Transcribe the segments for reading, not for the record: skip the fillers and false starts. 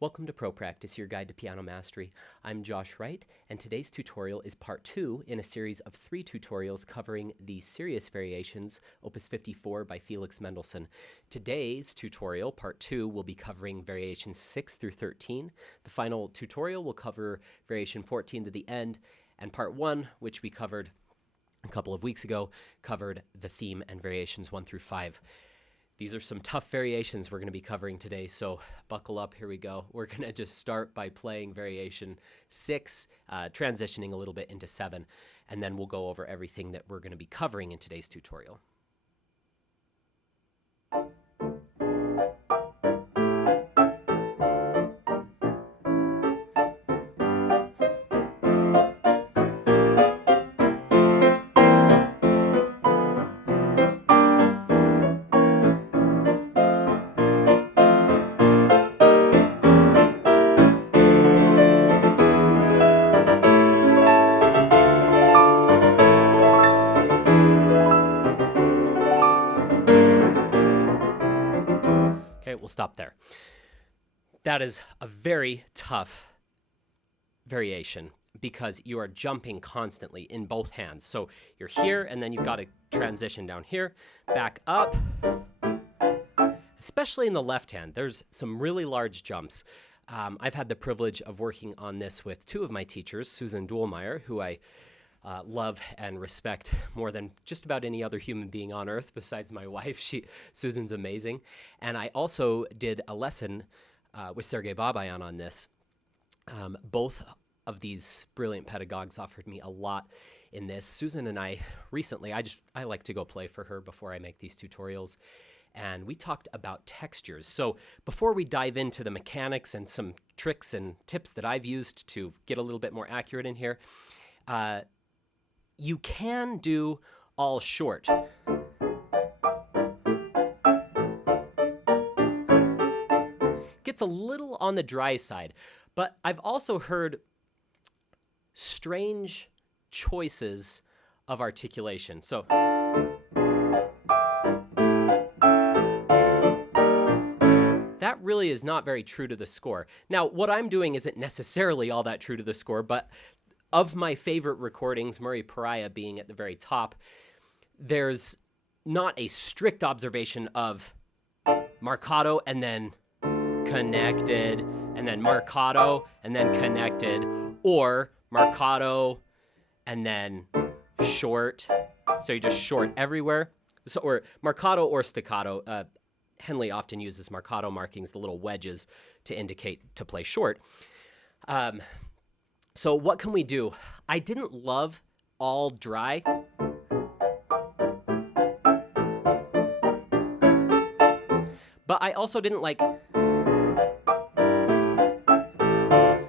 Welcome to Pro Practice, your guide to piano mastery. I'm Josh Wright, and today's tutorial is part 2 in a series of 3 tutorials covering the serious variations, Opus 54 by Felix Mendelssohn. Today's tutorial, part 2, will be covering variations 6 through 13. The final tutorial will cover variation 14 to the end, and part 1, which we covered a couple of weeks ago, covered the theme and variations 1 through 5. These are some tough variations we're going to be covering today, so buckle up, here we go. We're going to just start by playing variation 6, transitioning a little bit into 7, and then we'll go over everything that we're going to be covering in today's tutorial. We'll stop there. That is a very tough variation because you are jumping constantly in both hands. So you're here, and then you've got to transition down here, back up. Especially in the left hand, there's some really large jumps. I've had the privilege of working on this with 2 of my teachers, Susan Duhlmeyer, who I love and respect more than just about any other human being on earth besides my wife. Susan's amazing. And I also did a lesson with Sergei Babayan on this. Both of these brilliant pedagogues offered me a lot in this. Susan and I recently, I like to go play for her before I make these tutorials. And we talked about textures. So before we dive into the mechanics and some tricks and tips that I've used to get a little bit more accurate in here, you can do all short. Gets a little on the dry side, but I've also heard strange choices of articulation. So that really is not very true to the score. Now, what I'm doing isn't necessarily all that true to the score, but of my favorite recordings, Murray Pariah being at the very top, there's not a strict observation of marcato and then connected, and then marcato and then connected, or marcato and then short. So you just short everywhere. So, or marcato or staccato. Henley often uses marcato markings, the little wedges, to indicate to play short. So what can we do? I didn't love all dry. But I also didn't like.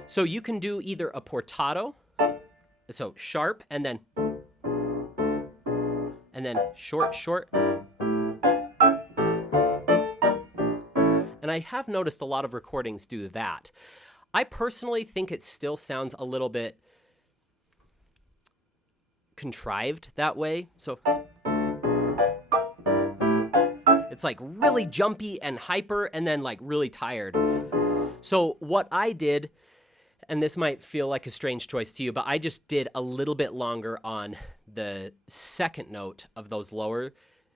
So you can do either a portato, so sharp, and then short, short. And I have noticed a lot of recordings do that. I personally think it still sounds a little bit contrived that way. So it's like really jumpy and hyper and then like really tired. So what I did, and this might feel like a strange choice to you, but I just did a little bit longer on the second note of those lower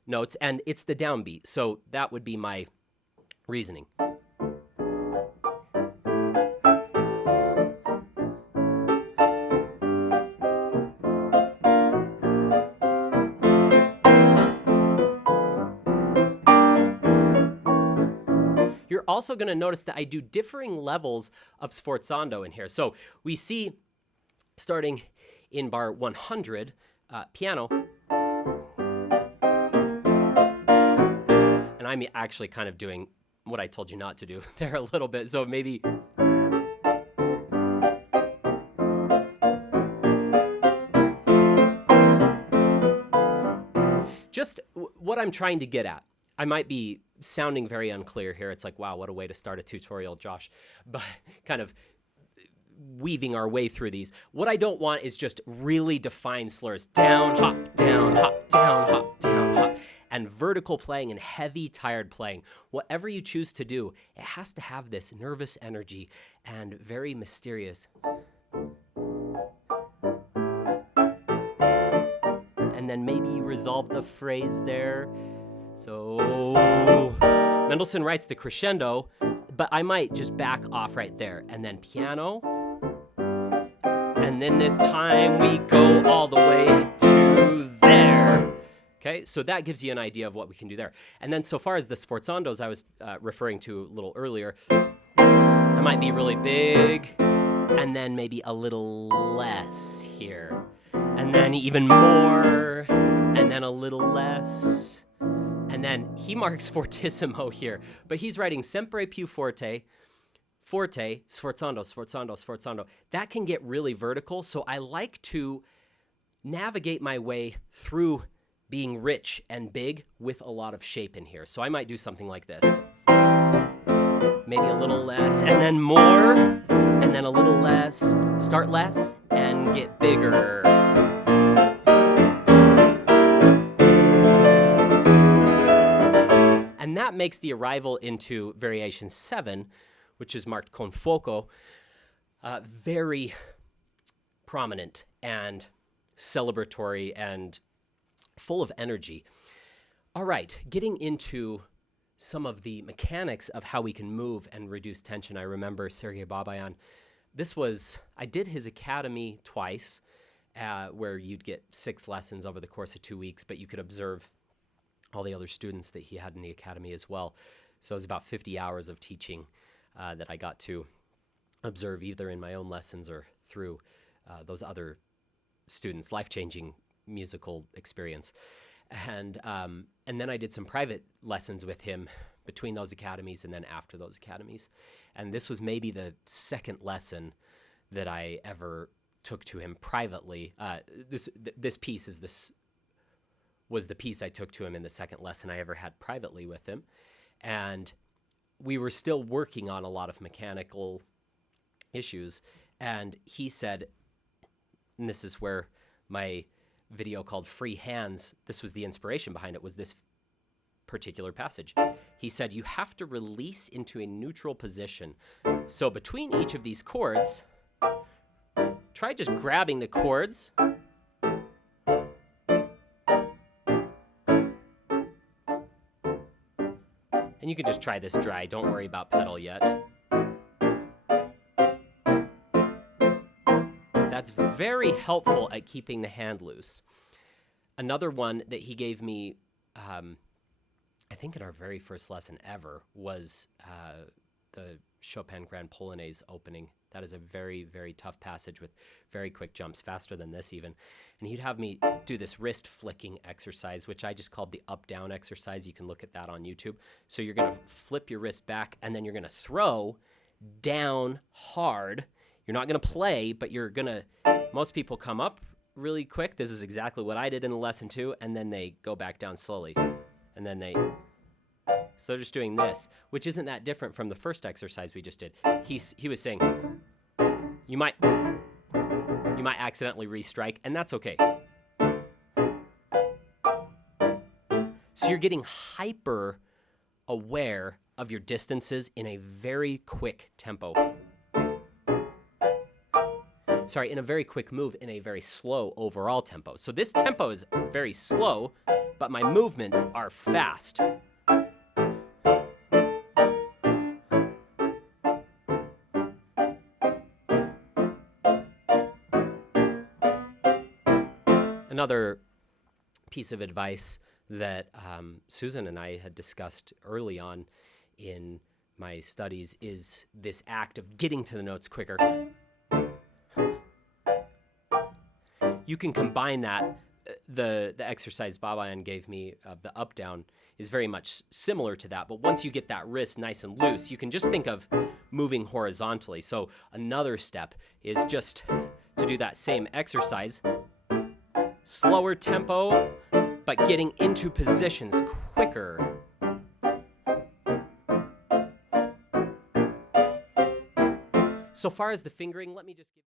notes, and it's the downbeat. So that would be my reasoning. You're also going to notice that I do differing levels of sforzando in here. So we see, starting in bar 100, piano, and I'm actually kind of doing what I told you not to do there a little bit. So maybe just what I'm trying to get at. I might be sounding very unclear here. It's like, wow, what a way to start a tutorial, Josh. But kind of weaving our way through these. What I don't want is just really defined slurs. Down, hop, down, hop, down, hop, down, hop. and vertical playing and heavy, tired playing. Whatever you choose to do, it has to have this nervous energy and very mysterious. And then maybe resolve the phrase there. So Mendelssohn writes the crescendo, but I might just back off right there. And then piano. And then this time we go all the way to there. Okay, so that gives you an idea of what we can do there. And then so far as the sforzandos I was referring to a little earlier, I might be really big, and then maybe a little less here. And then even more, and then a little less. And then he marks fortissimo here, but he's writing sempre più forte, forte, sforzando, sforzando, sforzando. That can get really vertical, so I like to navigate my way through being rich and big with a lot of shape in here. So I might do something like this. Maybe a little less, and then more, and then a little less. Start less and get bigger. And that makes the arrival into variation 7, which is marked con fuoco, very prominent and celebratory and full of energy. All right, getting into some of the mechanics of how we can move and reduce tension. I remember Sergei Babayan. I did his academy twice, where you'd get 6 lessons over the course of 2 weeks, but you could observe all the other students that he had in the academy as well. So it was about 50 hours of teaching that I got to observe either in my own lessons or through those other students, life-changing musical experience. And then I did some private lessons with him between those academies and then after those academies. And this was maybe the second lesson that I ever took to him privately. This piece was the piece I took to him in the second lesson I ever had privately with him. And we were still working on a lot of mechanical issues. And he said, and this is where my video called Free Hands, this was the inspiration behind it, was this particular passage. He said, you have to release into a neutral position. So between each of these chords, try just grabbing the chords. And you can just try this dry. Don't worry about pedal yet. That's very helpful at keeping the hand loose. Another one that he gave me, I think in our very first lesson ever, was the Chopin Grand Polonaise opening. That is a very, very tough passage with very quick jumps, faster than this even. And he'd have me do this wrist flicking exercise, which I just called the up-down exercise. You can look at that on YouTube. So you're going to flip your wrist back, and then you're going to throw down hard. You're not going to play, but you're going to, most people come up really quick. This is exactly what I did in the lesson too, and then they go back down slowly. And then so they're just doing this, which isn't that different from the first exercise we just did. He was saying, you might accidentally restrike, and that's okay. So you're getting hyper aware of your distances in a very quick tempo. Sorry, in a very quick move, in a very slow overall tempo. So this tempo is very slow, but my movements are fast. Another piece of advice that Susan and I had discussed early on in my studies is this act of getting to the notes quicker. You can combine that. The exercise Babayan gave me of the up-down is very much similar to that, but once you get that wrist nice and loose, you can just think of moving horizontally. So another step is just to do that same exercise, slower tempo, but getting into positions quicker. So far as the fingering, let me just give